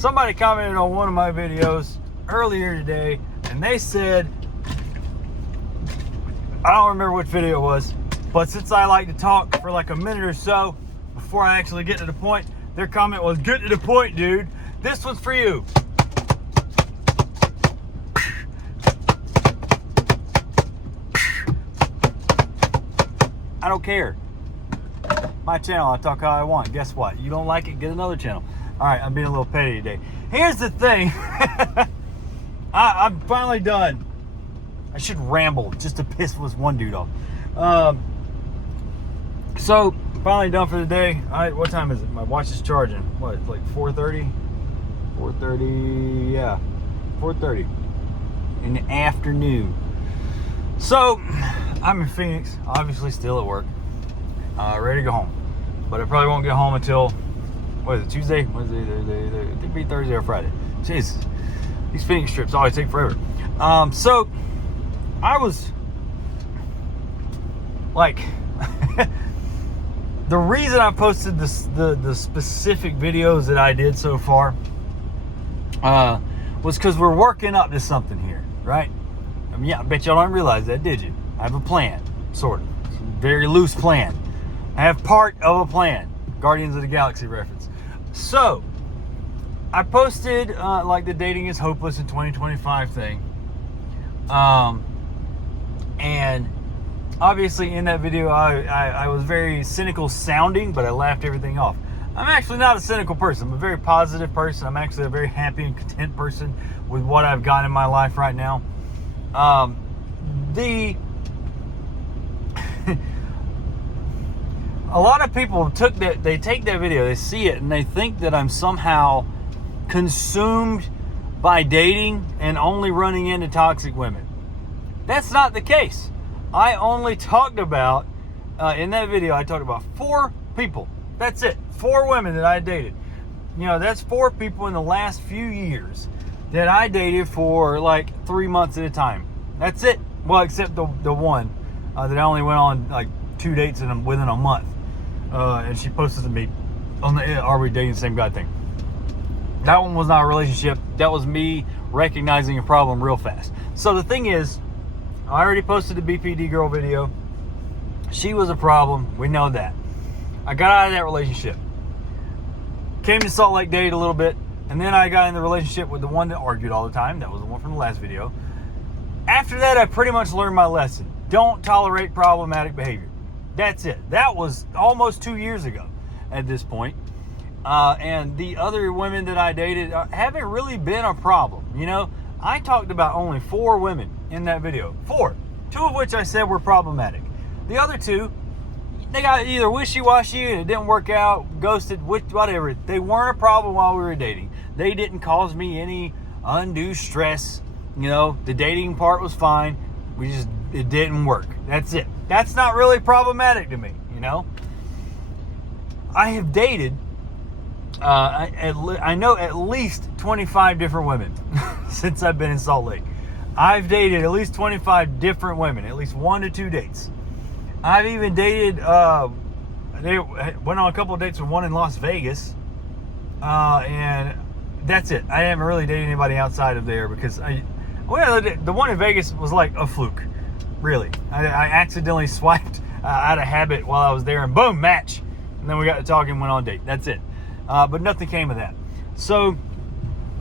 somebody commented on one of my videos earlier today, and they said, I don't remember which video it was, but since I like to talk for like a minute or so before I actually get to the point, their comment was, "Get to the point, dude. This one's for you." I don't care. My channel, I talk how I want. Guess what? You don't like it, get another channel. All right, I'm being a little petty today. Here's the thing. I'm finally done. I should ramble just to piss this one dude off. So, finally done for the day. What time is it? My watch is charging. What, it's like 4:30? 4:30, yeah. 4:30 in the afternoon. So, I'm in Phoenix, obviously still at work. Ready to go home. But I probably won't get home until, what is it, Tuesday? Wednesday, Thursday, it could be Thursday or Friday. Jeez, these Phoenix trips always take forever. So, I was, like, the reason I posted the specific videos that I did so far was because we're working up to something here, right? I mean, yeah, I bet y'all don't realize that, did you? I have a plan, sort of. It's a very loose plan. I have part of a plan. Guardians of the Galaxy reference. So, I posted like the dating is hopeless in 2025 thing. And obviously in that video I was very cynical sounding, but I laughed everything off. I'm actually not a cynical person. I'm a very positive person. I'm actually a very happy and content person with what I've got in my life right now. A lot of people they take that video, they see it, and they think that I'm somehow consumed by dating and only running into toxic women. That's not the case. I only talked about, in that video, I talked about 4 people. That's it. 4 women that I dated. You know, that's 4 people in the last few years that I dated for like 3 months at a time. That's it. Well, except the one that I only went on like 2 dates within a month. And she posted to me on the "Are we dating the same guy" thing. That one was not a relationship. That was me recognizing a problem real fast. So the thing is, I already posted the BPD girl video. She was a problem. We know that. I got out of that relationship. Came to Salt Lake, dated a little bit. And then I got in the relationship with the one that argued all the time. That was the one from the last video. After that, I pretty much learned my lesson. Don't tolerate problematic behavior. That's it. That was almost 2 years ago at this point. And the other women that I dated haven't really been a problem. You know, I talked about only 4 women in that video. 4. 2 of which I said were problematic. The other 2, they got either wishy-washy and it didn't work out, ghosted, whatever. They weren't a problem while we were dating. They didn't cause me any undue stress. You know, the dating part was fine. It didn't work. That's it. That's not really problematic to me, you know. I have dated, I know at least 25 different women since I've been in Salt Lake. I've dated at least 25 different women, at least 1 to 2 dates. I've even dated, they went on a couple of dates with one in Las Vegas, and that's it. I haven't really dated anybody outside of there because the one in Vegas was like a fluke, really. I accidentally swiped out of habit while I was there, and boom, match. And then we got to talking and went on a date. That's it. But nothing came of that. So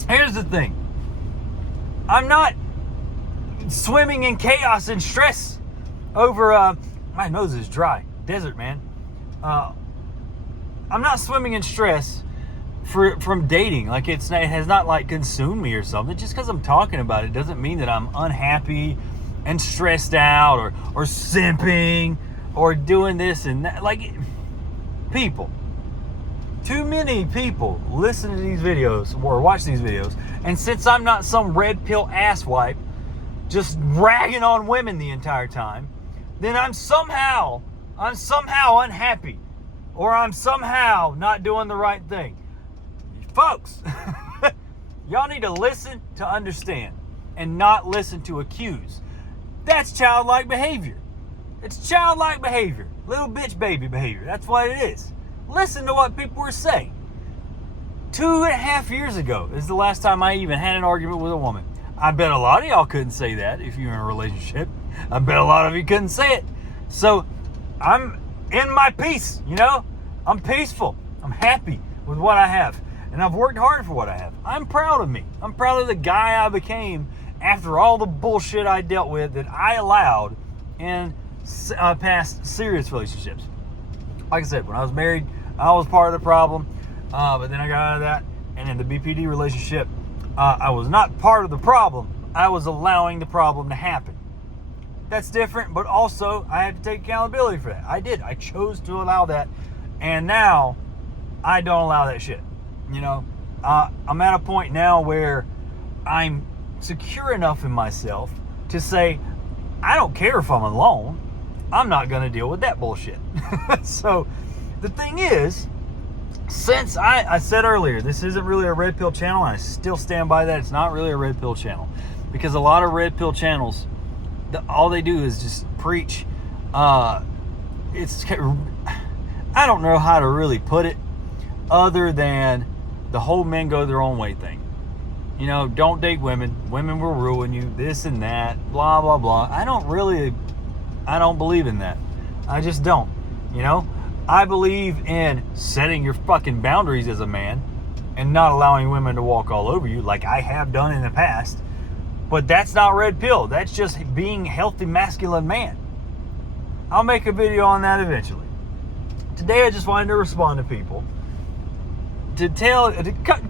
here's the thing. I'm not swimming in chaos and stress over, my nose is dry. Desert, man. I'm not swimming in stress from dating. Like it has not like consumed me or something. Just because I'm talking about it doesn't mean that I'm unhappy and stressed out or simping or doing this and that. Like, people, too many people listen to these videos or watch these videos, and since I'm not some red pill asswipe just ragging on women the entire time, then I'm somehow unhappy, or I'm somehow not doing the right thing. Folks, y'all need to listen to understand and not listen to accuse. That's childlike behavior. It's childlike behavior. Little bitch baby behavior. That's what it is. Listen to what people are saying. 2.5 years ago is the last time I even had an argument with a woman. I bet a lot of y'all couldn't say that if you're in a relationship. I bet a lot of you couldn't say it. So I'm in my peace, you know? I'm peaceful. I'm happy with what I have. And I've worked hard for what I have. I'm proud of me. I'm proud of the guy I became after all the bullshit I dealt with that I allowed in past serious relationships. Like I said, when I was married, I was part of the problem. But then I got out of that. And in the BPD relationship, I was not part of the problem. I was allowing the problem to happen. That's different, but also I had to take accountability for that. I did. I chose to allow that. And now I don't allow that shit. You know, I'm at a point now where I'm secure enough in myself to say, I don't care if I'm alone. I'm not going to deal with that bullshit. So the thing is, since I said earlier, this isn't really a red pill channel, and I still stand by that. It's not really a red pill channel, because a lot of red pill channels, all they do is just preach. I don't know how to really put it other than the whole men go their own way thing. You know, don't date women. Women will ruin you. This and that. Blah, blah, blah. I don't believe in that. I just don't. You know? I believe in setting your fucking boundaries as a man and not allowing women to walk all over you like I have done in the past. But that's not red pill. That's just being a healthy masculine man. I'll make a video on that eventually. Today I just wanted to respond to people. To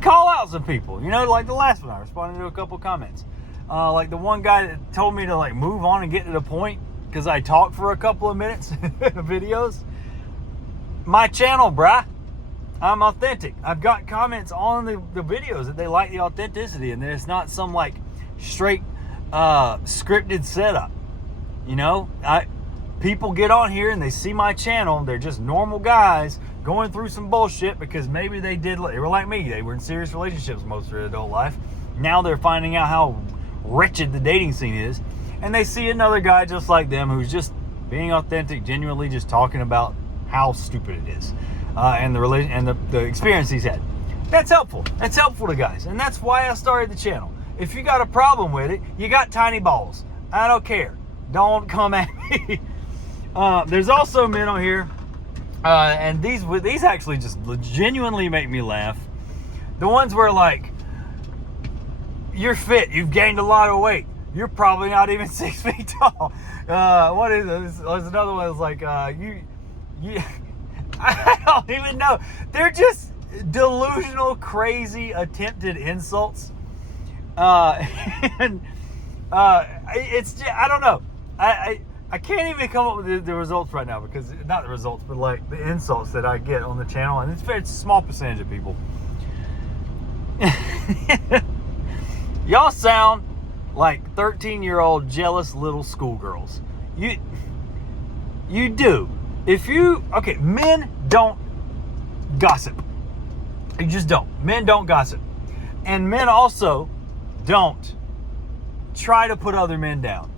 call out some people. You know, like the last one, I responded to a couple comments. Like the one guy that told me to like move on and get to the point because I talked for a couple of minutes in videos. My channel, bruh. I'm authentic. I've got comments on the videos that they like the authenticity and that it's not some like straight scripted setup. You know, people get on here and they see my channel. They're just normal guys going through some bullshit because maybe they were like me. They were in serious relationships most of their adult life. Now they're finding out how wretched the dating scene is. And they see another guy just like them who's just being authentic, genuinely just talking about how stupid it is. And the experience he's had. That's helpful. That's helpful to guys. And that's why I started the channel. If you got a problem with it, you got tiny balls. I don't care. Don't come at me. There's also men on here. And these actually just genuinely make me laugh. The ones where like, you're fit, you've gained a lot of weight. You're probably not even 6 feet tall. What is this? There's another one that's like, you I don't even know. They're just delusional, crazy, attempted insults. And it's just, I don't know. I can't even come up with the results right now because, not the results, but like the insults that I get on the channel. And it's a small percentage of people. Y'all sound like 13-year-old jealous little schoolgirls. You do. Men don't gossip. You just don't. Men don't gossip. And men also don't try to put other men down.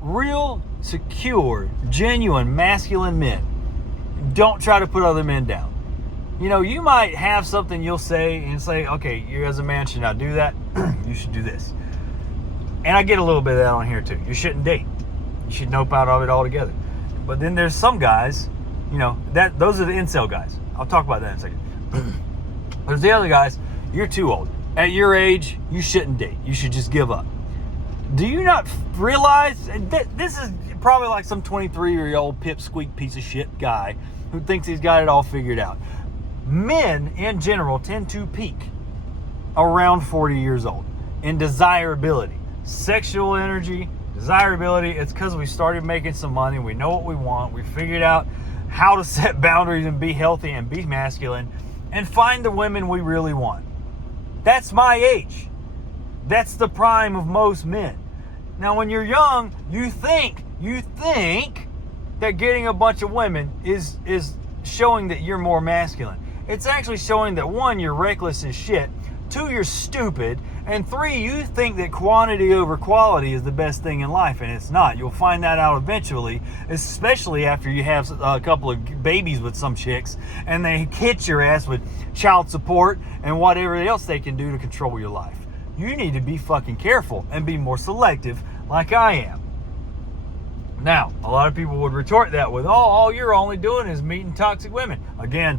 Real, secure, genuine, masculine men don't try to put other men down. You know, you might have something you'll say and say, okay, you as a man should not do that. You should do this. And I get a little bit of that on here too. You shouldn't date. You should nope out of it altogether. But then there's some guys, you know, those are the incel guys. I'll talk about that in a second. There's the other guys, you're too old. At your age, you shouldn't date. You should just give up. Do you not realize that this is probably like some 23-year-old pipsqueak piece of shit guy who thinks he's got it all figured out? Men, in general, tend to peak around 40 years old in desirability. Sexual energy, desirability, it's because we started making some money. We know what we want. We figured out how to set boundaries and be healthy and be masculine and find the women we really want. That's my age. That's the prime of most men. Now, when you're young, you think that getting a bunch of women is showing that you're more masculine. It's actually showing that, one, you're reckless as shit. 2, you're stupid, and 3, you think that quantity over quality is the best thing in life, and it's not. You'll find that out eventually, especially after you have a couple of babies with some chicks, and they hit your ass with child support and whatever else they can do to control your life. You need to be fucking careful and be more selective like I am. Now, a lot of people would retort that with, oh, all you're only doing is meeting toxic women. Again,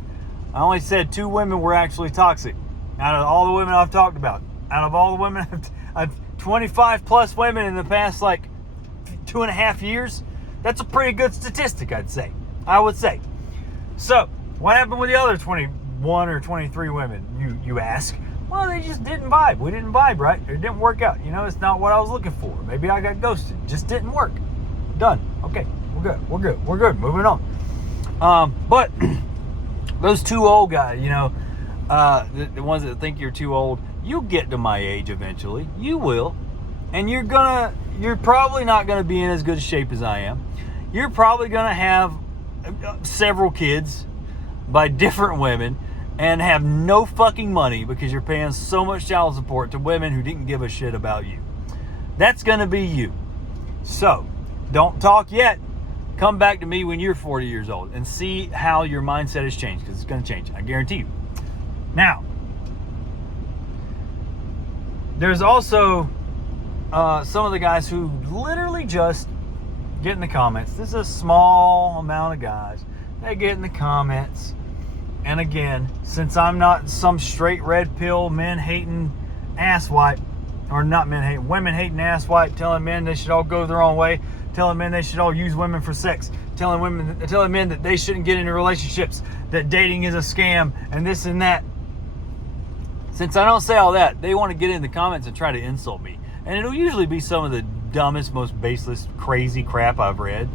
I only said 2 women were actually toxic out of all the women I've talked about. Out of all the women, I've 25 plus women in the past like 2.5 years. That's a pretty good statistic, I would say. So, what happened with the other 21 or 23 women, you ask? Well, they just didn't vibe. We didn't vibe, right? It didn't work out. You know, it's not what I was looking for. Maybe I got ghosted. Just didn't work. Done. Okay, we're good. Moving on. But those 2 old guys, you know, the ones that think you're too old, you'll get to my age eventually. You will. And you're probably not gonna be in as good shape as I am. You're probably gonna have several kids by different women and have no fucking money because you're paying so much child support to women who didn't give a shit about you. That's gonna be you. So, don't talk yet. Come back to me when you're 40 years old and see how your mindset has changed, because it's going to change. I guarantee you. Now, there's also some of the guys who literally just get in the comments. This is a small amount of guys. They get in the comments. And again, since I'm not some straight red pill, men-hating asswipe, or not men-hating, women-hating asswipe, telling men they should all go their own way, telling men they should all use women for sex, telling men that they shouldn't get into relationships, that dating is a scam, and this and that. Since I don't say all that, they want to get in the comments and try to insult me. And it'll usually be some of the dumbest, most baseless, crazy crap I've read.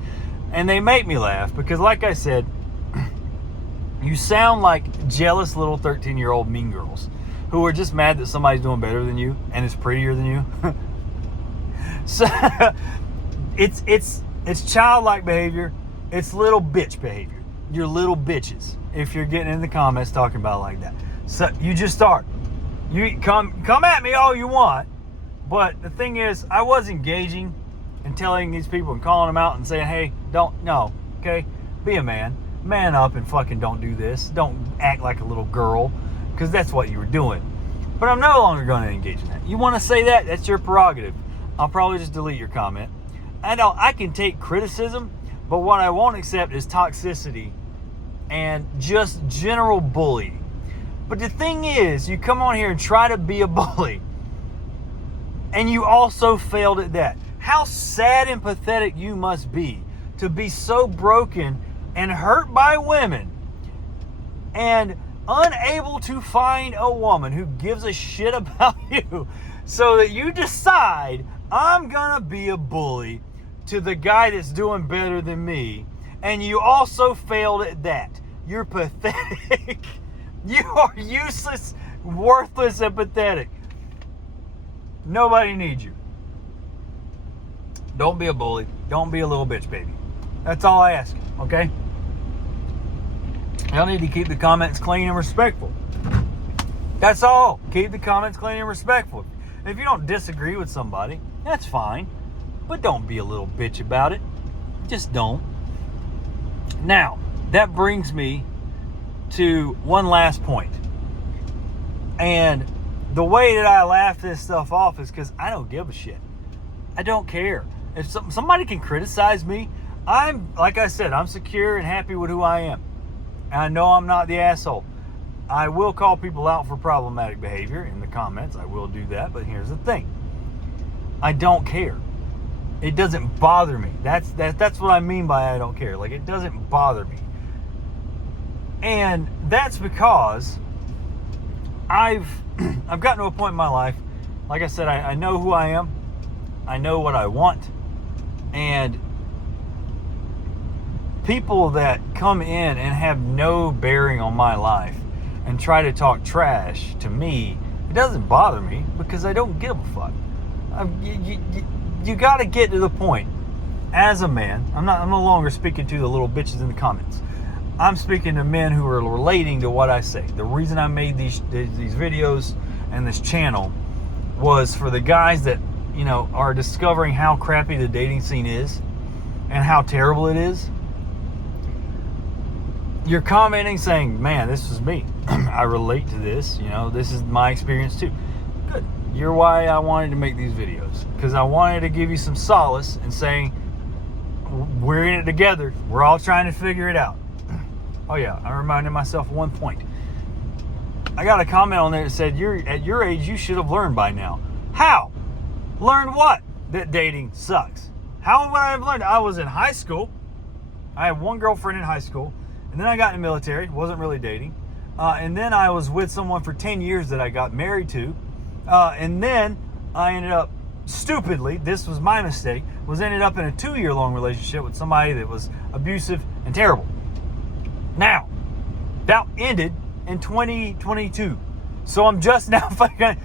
And they make me laugh because, like I said, you sound like jealous little 13-year-old mean girls who are just mad that somebody's doing better than you and is prettier than you. So it's childlike behavior. It's little bitch behavior. You're little bitches if you're getting in the comments talking about it like that. So you just start. You come at me all you want, but the thing is, I was engaging and telling these people and calling them out and saying, hey, okay, be a man. Man up and fucking don't do this. Don't act like a little girl, because that's what you were doing. But I'm no longer going to engage in that. You want to say that? That's your prerogative. I'll probably just delete your comment. I can take criticism, but what I won't accept is toxicity and just general bullying. But the thing is, you come on here and try to be a bully, and you also failed at that. How sad and pathetic you must be to be so broken and hurt by women and unable to find a woman who gives a shit about you, so that you decide, I'm gonna be a bully to the guy that's doing better than me, and you also failed at that. You're pathetic. You are useless, worthless, and pathetic. Nobody needs you. Don't be a bully. Don't be a little bitch, baby. That's all I ask, okay? Y'all need to keep the comments clean and respectful. That's all. Keep the comments clean and respectful. If you don't disagree with somebody, that's fine. But don't be a little bitch about it. Just don't. Now, that brings me to one last point. And the way that I laugh this stuff off is because I don't give a shit. I don't care. If somebody can criticize me, like I said, I'm secure and happy with who I am. And I know I'm not the asshole. I will call people out for problematic behavior in the comments. I will do that. But here's the thing. I don't care. It doesn't bother me. That's what I mean by I don't care. Like, it doesn't bother me. And that's because I've gotten to a point in my life, like I said, I know who I am. I know what I want. And people that come in and have no bearing on my life and try to talk trash to me, it doesn't bother me because I don't give a fuck. You got to get to the point as a man. I'm no longer speaking to the little bitches in the comments. I'm speaking to men who are relating to what I say. The reason I made these videos and this channel was for the guys that, you know, are discovering how crappy the dating scene is and how terrible it is. You're commenting saying, man, this is me. I relate to this. You know, this is my experience too. Good. You're why I wanted to make these videos, because I wanted to give you some solace in saying we're in it together. We're all trying to figure it out. Oh yeah, I reminded myself of one point. I got a comment on there that said, at your age, you should have learned by now. How? Learned what? That dating sucks. How would I have learned? I was in high school. I had one girlfriend in high school. And then I got in the military. Wasn't really dating. And then I was with someone for 10 years that I got married to. And then I ended up, stupidly, this was my mistake, ended up in a 2-year-long relationship with somebody that was abusive and terrible. Now, that ended in 2022. So I'm just now finding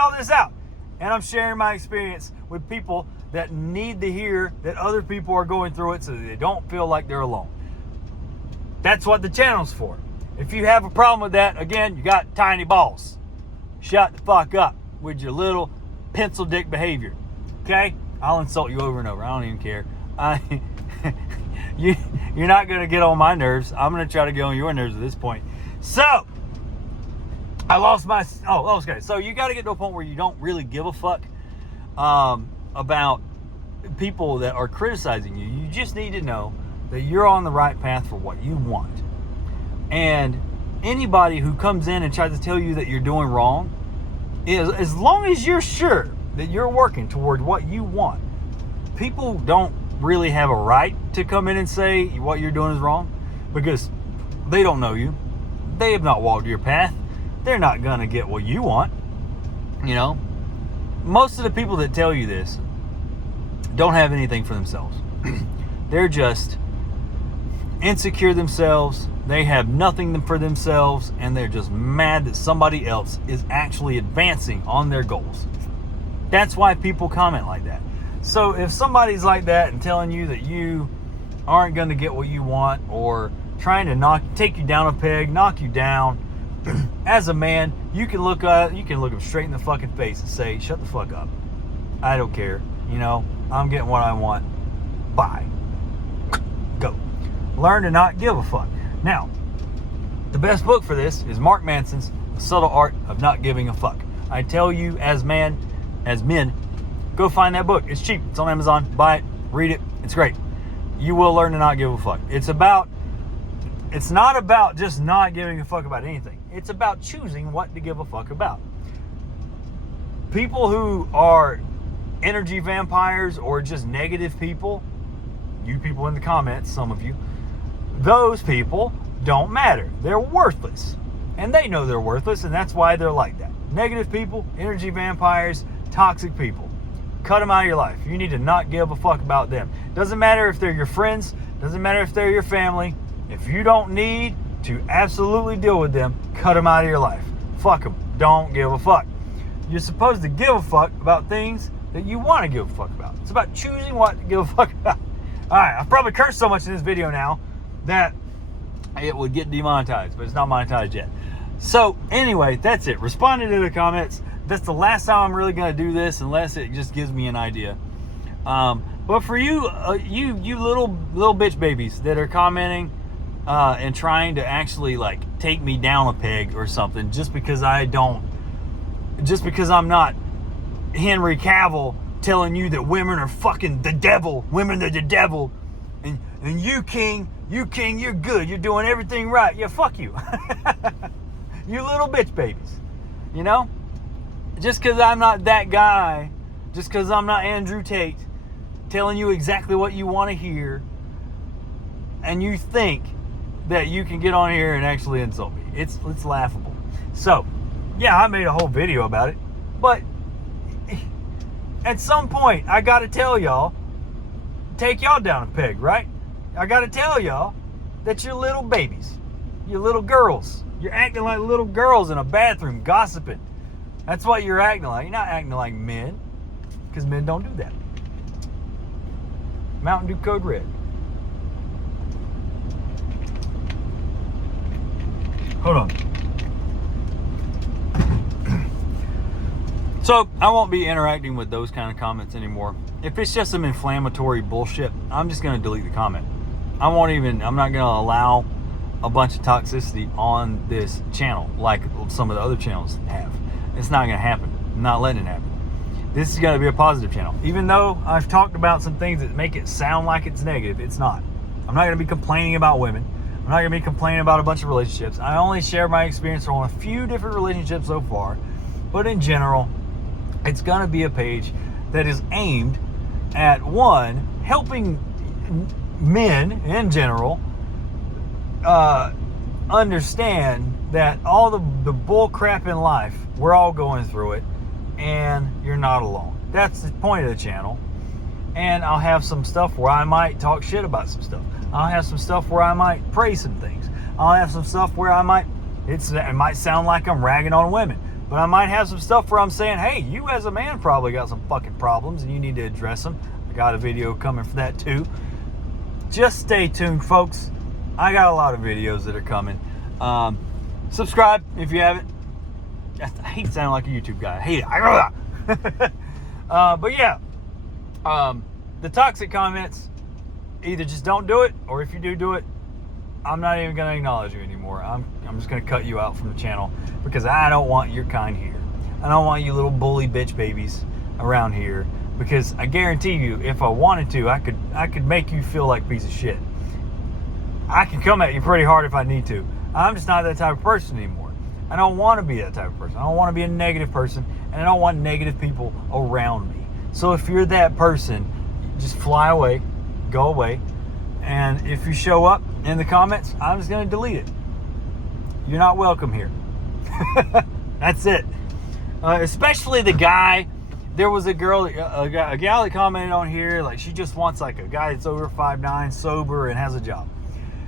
all this out. And I'm sharing my experience with people that need to hear that other people are going through it so that they don't feel like they're alone. That's what the channel's for. If you have a problem with that, again, you got tiny balls. Shut the fuck up with your little pencil dick behavior. Okay? I'll insult you over and over. I don't even care. You're not going to get on my nerves. I'm going to try to get on your nerves at this point. So, I lost my... Oh, okay. So, you got to get to a point where you don't really give a fuck about people that are criticizing you. You just need to know that you're on the right path for what you want. And anybody who comes in and tries to tell you that you're doing wrong, as long as you're sure that you're working toward what you want, people don't really have a right to come in and say what you're doing is wrong, because they don't know you. They have not walked your path. They're not going to get what you want. You know, most of the people that tell you this don't have anything for themselves. They're just insecure themselves. They have nothing for themselves, and they're just mad that somebody else is actually advancing on their goals. That's why people comment like that. So if somebody's like that and telling you that you aren't going to get what you want, or trying to take you down a peg, knock you down, as a man, you can look them straight in the fucking face and say, shut the fuck up. I don't care. You know, I'm getting what I want. Bye. Go. Learn to not give a fuck. Now, the best book for this is Mark Manson's The Subtle Art of Not Giving a Fuck. I tell you, as men, go find that book. It's cheap. It's on Amazon. Buy it. Read it. It's great. You will learn to not give a fuck. It's not about just not giving a fuck about anything. It's about choosing what to give a fuck about. People who are energy vampires or just negative people, you people in the comments, some of you, those people don't matter. They're worthless. And they know they're worthless, and that's why they're like that. Negative people, energy vampires, toxic people. Cut them out of your life. You need to not give a fuck about them. Doesn't matter if they're your friends. Doesn't matter if they're your family. If you don't need to absolutely deal with them, cut them out of your life. Fuck them. Don't give a fuck. You're supposed to give a fuck about things that you want to give a fuck about. It's about choosing what to give a fuck about. Alright, I've probably cursed so much in this video now that it would get demonetized, but it's not monetized yet. So anyway, that's it. Responding to the comments. That's the last time I'm really going to do this, unless it just gives me an idea. But for you, you little bitch babies that are commenting and trying to actually like take me down a peg or something, just because I'm not Henry Cavill telling you that women are fucking the devil. Women are the devil, and you king, you're good. You're doing everything right. Yeah, fuck you. You little bitch babies. You know? Just because I'm not that guy, just because I'm not Andrew Tate telling you exactly what you want to hear, and you think that you can get on here and actually insult me. It's laughable. So, yeah, I made a whole video about it, but at some point, I got to tell y'all, take y'all down a peg, right? I got to tell y'all that you're little babies. You're little girls. You're acting like little girls in a bathroom, gossiping. That's what you're acting like. You're not acting like men, because men don't do that. Mountain Dew Code Red. Hold on. So I won't be interacting with those kind of comments anymore. If it's just some inflammatory bullshit, I'm just going to delete the comment. I'm not going to allow a bunch of toxicity on this channel like some of the other channels have. It's not going to happen. I'm not letting it happen. This is going to be a positive channel. Even though I've talked about some things that make it sound like it's negative, it's not. I'm not going to be complaining about women. I'm not going to be complaining about a bunch of relationships. I only share my experience on a few different relationships so far. But in general, it's going to be a page that is aimed at, one, helping men in general understand that all the bull crap in life, we're all going through it, and you're not alone. That's the point of the channel. And I'll have some stuff where I might talk shit about some stuff. I'll have some stuff where I might praise some things. I'll have some stuff where it might sound like I'm ragging on women. But I might have some stuff where I'm saying, hey, you as a man probably got some fucking problems and you need to address them. I got a video coming for that too. Just stay tuned, folks. I got a lot of videos that are coming. Subscribe if you haven't. I hate sounding like a YouTube guy. I hate it. But yeah, the toxic comments, either just don't do it, or if you do it, I'm not even going to acknowledge you anymore. I'm just going to cut you out from the channel because I don't want your kind here. I don't want you little bully bitch babies around here, because I guarantee you, if I wanted to, I could make you feel like a piece of shit. I can come at you pretty hard if I need to. I'm just not that type of person anymore. I don't want to be that type of person. I don't want to be a negative person, and I don't want negative people around me. So if you're that person, just fly away, go away. And if you show up in the comments, I'm just going to delete it. You're not welcome here. That's it. Especially the guy. There was a gal that commented on here, like she just wants like a guy that's over 5'9", sober, and has a job.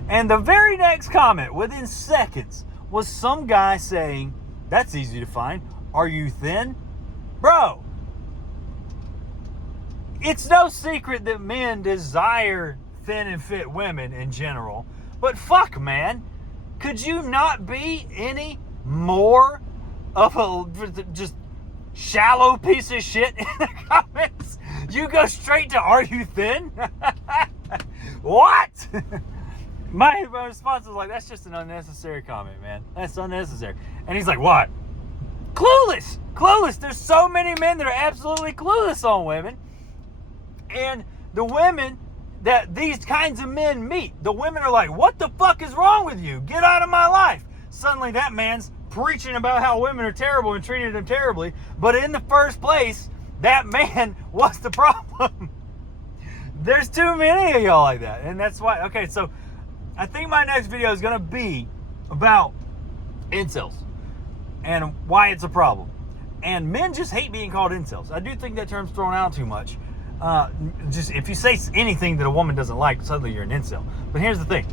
And the very next comment, within seconds, was some guy saying, that's easy to find. Are you thin? Bro, it's no secret that men desire thin and fit women in general. But fuck, man, could you not be any more of a just shallow piece of shit in the comments? You go straight to, are you thin? What? My response was like, that's just an unnecessary comment, man. That's unnecessary. And he's like, what? Clueless. There's so many men that are absolutely clueless on women. And the women that these kinds of men meet, the women are like, what the fuck is wrong with you? Get out of my life. Suddenly that man's preaching about how women are terrible and treated them terribly. But in the first place, that man was the problem. There's too many of y'all like that. And that's why, okay, so I think my next video is going to be about incels and why it's a problem. And men just hate being called incels. I do think that term's thrown out too much. Just if you say anything that a woman doesn't like, suddenly you're an incel. But here's the thing.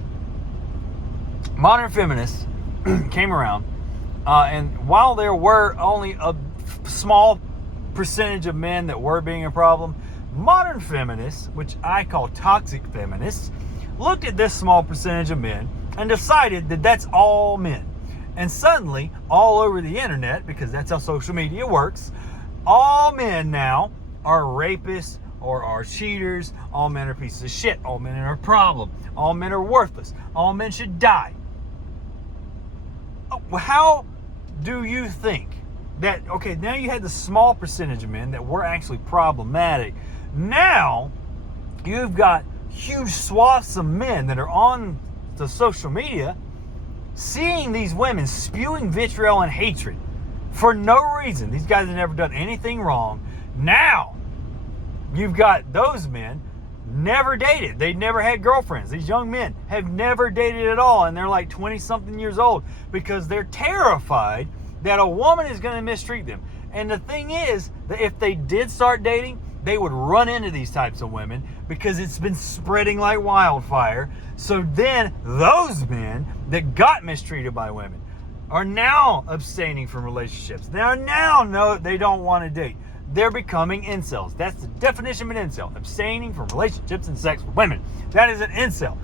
Modern feminists came around, and while there were only a small percentage of men that were being a problem, modern feminists, which I call toxic feminists, looked at this small percentage of men and decided that that's all men. And suddenly, all over the internet, because that's how social media works, all men now are rapists or are cheaters. All men are pieces of shit. All men are a problem. All men are worthless. All men should die. How do you think that, okay, now you had the small percentage of men that were actually problematic. Now, you've got huge swaths of men that are on the social media seeing these women spewing vitriol and hatred for no reason. These guys have never done anything wrong. Now, you've got those men never dated. They never had girlfriends. These young men have never dated at all, and they're like 20-something years old because they're terrified that a woman is going to mistreat them. And the thing is that if they did start dating, they would run into these types of women because it's been spreading like wildfire. So then those men that got mistreated by women are now abstaining from relationships. They are now know they don't want to date. They're becoming incels. That's the definition of an incel. Abstaining from relationships and sex with women. That is an incel.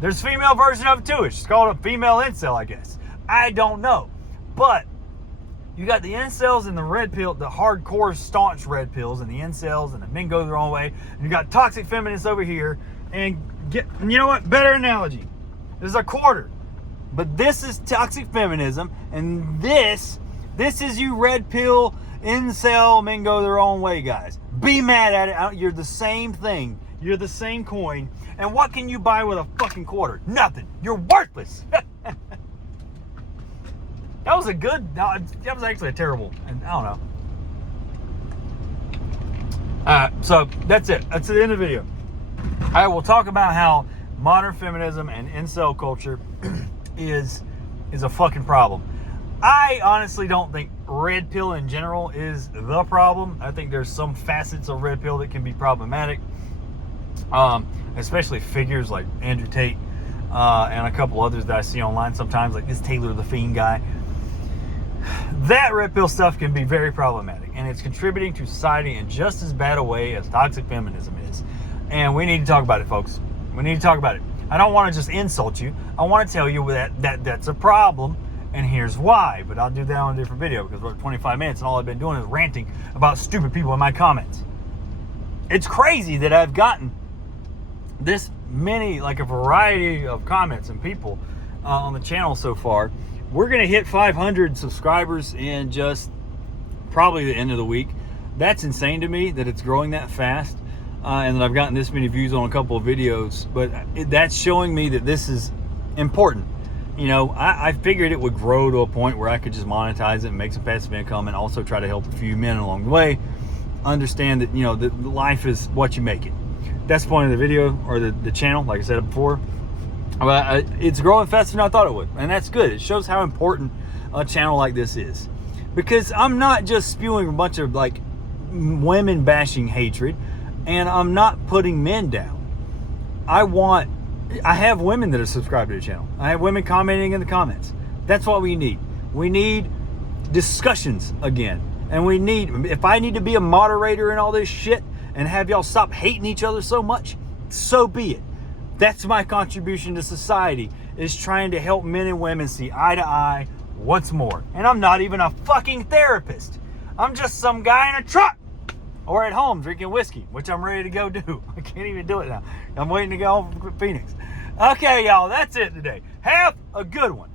There's a female version of it too. It's called a female incel, I guess. I don't know. But You got the incels and the red pill, the hardcore staunch red pills, and the incels and the men go their own way. And you got toxic feminists over here. And you know what? Better analogy. This is a quarter. But this is toxic feminism, and this is you red pill, incel, men go their own way guys. Be mad at it. You're the same thing. You're the same coin. And what can you buy with a fucking quarter? Nothing. You're worthless. That was actually a terrible, and I don't know. So that's it. That's the end of the video. I will talk about how modern feminism and incel culture is a fucking problem. I honestly don't think red pill in general is the problem. I think there's some facets of red pill that can be problematic, especially figures like Andrew Tate and a couple others that I see online sometimes, like this Taylor the Fiend guy. That red pill stuff can be very problematic, and it's contributing to society in just as bad a way as toxic feminism is. And we need to talk about it, folks. We need to talk about it. I don't want to just insult you. I want to tell you that that's a problem, and here's why. But I'll do that on a different video because we're at 25 minutes, and all I've been doing is ranting about stupid people in my comments. It's crazy that I've gotten this many, like a variety of comments and people on the channel so far. We're going to hit 500 subscribers in just probably the end of the week. That's insane to me that it's growing that fast. And that I've gotten this many views on a couple of videos. But that's showing me that this is important. You know, I figured it would grow to a point where I could just monetize it and make some passive income, and also try to help a few men along the way understand that, you know, that life is what you make it. That's the point of the video, or the channel, like I said before. But it's growing faster than I thought it would, and that's good. It shows how important a channel like this is, because I'm not just spewing a bunch of like women bashing hatred, and I'm not putting men down. I have women that are subscribed to the channel. I have women commenting in the comments. That's what we need. We need discussions again, and if I need to be a moderator in all this shit and have y'all stop hating each other so much, so be it. That's my contribution to society, is trying to help men and women see eye to eye once more. And I'm not even a fucking therapist. I'm just some guy in a truck or at home drinking whiskey, which I'm ready to go do. I can't even do it now. I'm waiting to go home from Phoenix. Okay, y'all, that's it today. Have a good one.